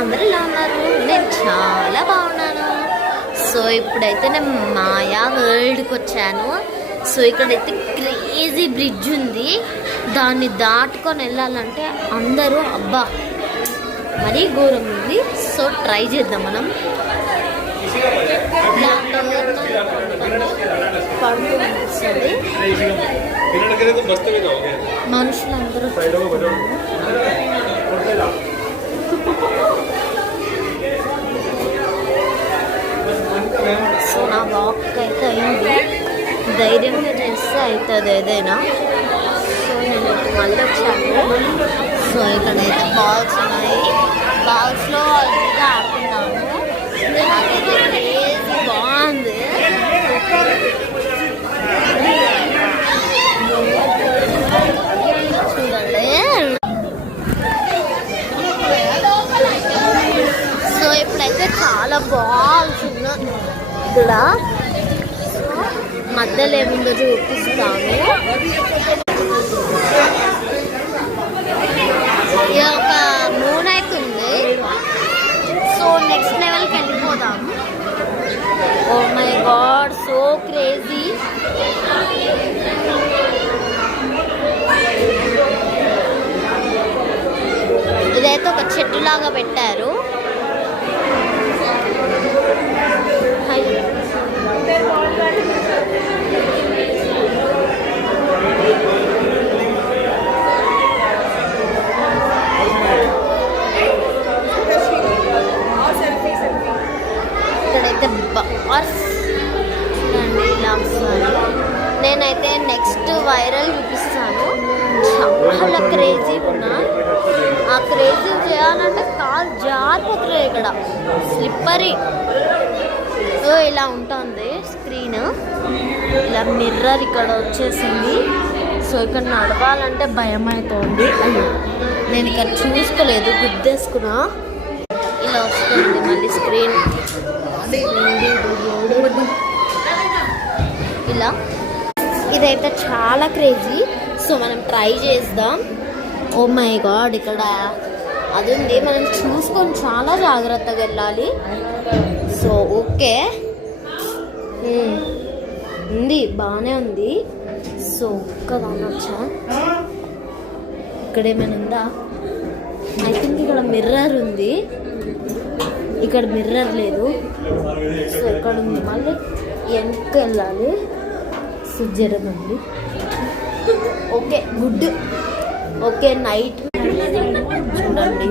అందరూ ఎలా ఉన్నారు? నేను చాలా బాగున్నాను. సో ఇప్పుడైతే నేను మాయా వరల్డ్కి వచ్చాను. సో ఇక్కడైతే క్రేజీ బ్రిడ్జ్ ఉంది. దాన్ని దాటుకొని వెళ్ళాలంటే అందరూ అబ్బా మరీ ఘోరం ఉంది. సో ట్రై చేద్దాం మనం. పడుతుంది మనుషులందరూ. సో నా వాక్ అయితే అయింది. ధైర్యంగా చేస్తే అవుతుంది ఏదైనా. సో నేను మళ్ళీ వచ్చాను. సో ఇక్కడైతే బాల్స్ ఉన్నాయి. బాల్స్లో ఆడుతున్నాము. నాకైతే క్రేజీ బాగుంది. చూడండి. సో ఇప్పుడైతే చాలా బాల్స్ ఉన్నాయి ఇక్కడ. మధ్యలో ఏముందో చూపిస్తాను. ఇది ఒక మూన్ అవుతుంది. సో నెక్స్ట్ లెవెల్కి వెళ్ళిపోదాం. Oh my God, so crazy. ఇదైతే ఒక చెట్టు లాగా పెట్టారు. ఇక్కడైతే బార్స్ చూడండి ఇలా వస్తుంది. నేనైతే నెక్స్ట్ వైరల్ చూపిస్తాను. చాలా క్రేజీగా ఉన్నా. ఆ క్రేజీ చేయాలంటే కాలు జారిపోతున్నాయి. ఇక్కడ స్లిప్పరీ ఇలా ఉంటుంది స్క్రీన్. ఇలా మిర్రర్ ఇక్కడ వచ్చేసింది. సో ఇక్కడ నడవాలంటే భయం అవుతుంది. అయ్యో నేను ఇక్కడ చూసుకోలేదు, గుద్దేసుకున్నా. ఇలా వస్తుంది మళ్ళీ స్క్రీన్ ఇలా. ఇదైతే చాలా క్రేజీ. సో మనం ట్రై చేద్దాం. ఓ మై గాడ్, ఇక్కడ అది ఉంది. మనం చూసుకొని చాలా జాగ్రత్తగా వెళ్ళాలి. సో ఓకే ఉంది, బాగానే ఉంది. సో ఒక్కదాన్ని వచ్చా. ఇక్కడ ఏమైనా ఉందా? ఐ థింక్ ఇక్కడ మిర్రర్ ఉంది. ఇక్కడ మిర్రర్ లేదు. సో ఇక్కడ ఉంది. మళ్ళీ వెనక్కి వెళ్ళాలి. సో జరగండి. Okay good. ఓకే నైట్ చూడండి.